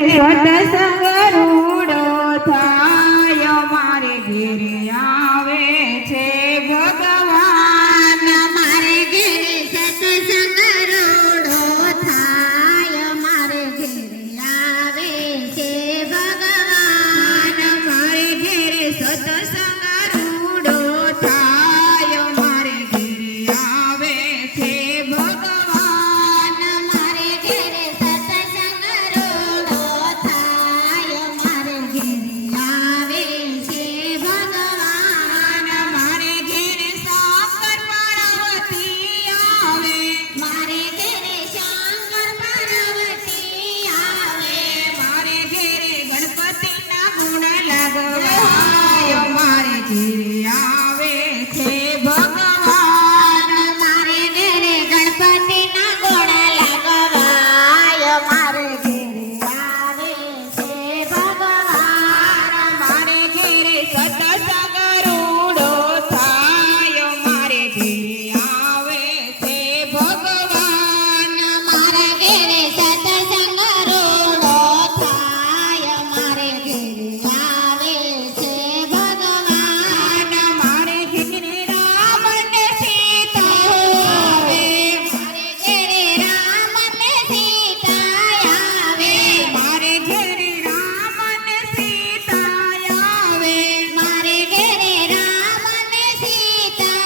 સત્સંગ રૂડો થાય મારે ઘેરે આવે છે ભગવાન મારે ઘેરે સત્સંગ રૂડો થાય મારે ઘેરે આવે છે ભગવાન મારે ઘેરે સત્સંગ રૂડો થાય મારે ઘેરે આવે છે ભગવાન મારે ઘેરે સત્સંગ રૂડો થાય મારે ઘેરે આવે છે ભગવાન મારે ઘેરે શંકર પાર્વતી આવે મારે ઘેરે શંકર પાર્વતી આવે મારે ઘેરે ગણપતિના ગુણ લાગવાય મારે ઘેરે આવે છે ભગવાન મારે ઘેરે ગણપતિના ગુણ લગવાય મારે ઘેરે આવે છે ભગવાન મારે ઘેરે સત્સંગ રૂડો થાય મારે ઘેરે આવે છે ભગવાન મારા ઘેરે સત્સંગ રૂડો થાય મારે ઘેરે આવે છે ભગવાન મારે ઘેરે રામ ને સીતા આવે મારે ઘેરે રામ ને સીતા આવે મારે ઘેરે રામ ને સીતા આવે મારે ઘેરે રામ ને સીતા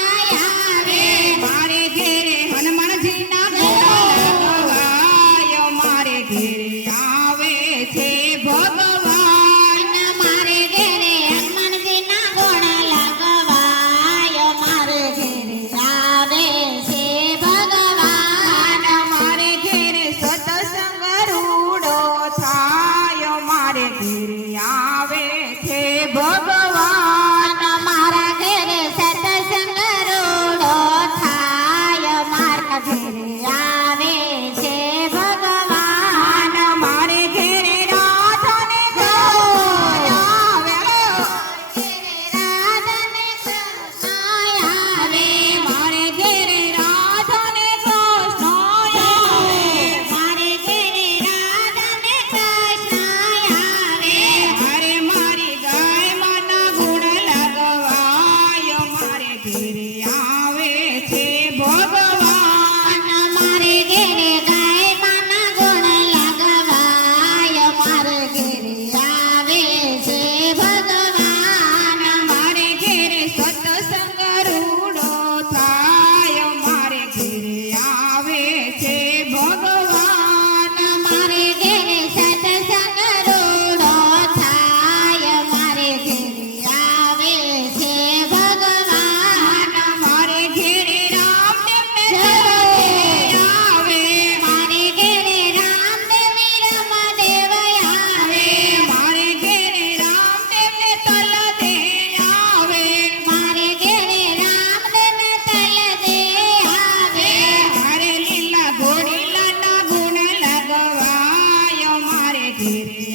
આવે મારે ઘેરે હનુમાનજીના ગુણ લગવાય મારે ઘેરે આવે છે ભગવાન મારે ઘેરે હનુમાનજીના ગુણ લગવાય મારે ઘેરે આવે છે ભગવાન મારે ઘેરે સત્સંગ રૂડો થાય મારે ઘેરે આવે છે ભગવાન મારા ઘેરે સત્સંગ રૂડો થાય મારા ઘેરે આવે છે ભગવાન મારે ઘેરે રાધાને ગોળ આવે રાધાને કૃષ્ણ આવે મારે ઘેરે રાધાને કૃષ્ણ આવે મારે ઘેરે રાધાને કૃષ્ણ આવે અરે મારી ગાય માના ગુણ લગવાય મારે ઘેરે આવે છે ભગવાન મારે ઘેરે ગાય માના ગુણ લગવાય મારે ઘેરે આવે છે ભગવાન મારે ઘેરે સત્સંગ રૂડો થાય મારે ઘેરે આવે છે ભગવાન મારે ઘેરે સત્સંગ રૂડો થાય મારે ઘેરે આવે છે ભગવાન મારે ઘેરે રામદેવ ને તલદેવ આવે મારે ઘેરે રામદેવી રમદેવ આવે મારે ઘેરે રામદેવ ને તલદેવ આવે મારે ઘેરે રામદેવ તલદે આવે મારે લીલા ઘોડીલાના ગુણ લગવાય મારે ઘેરે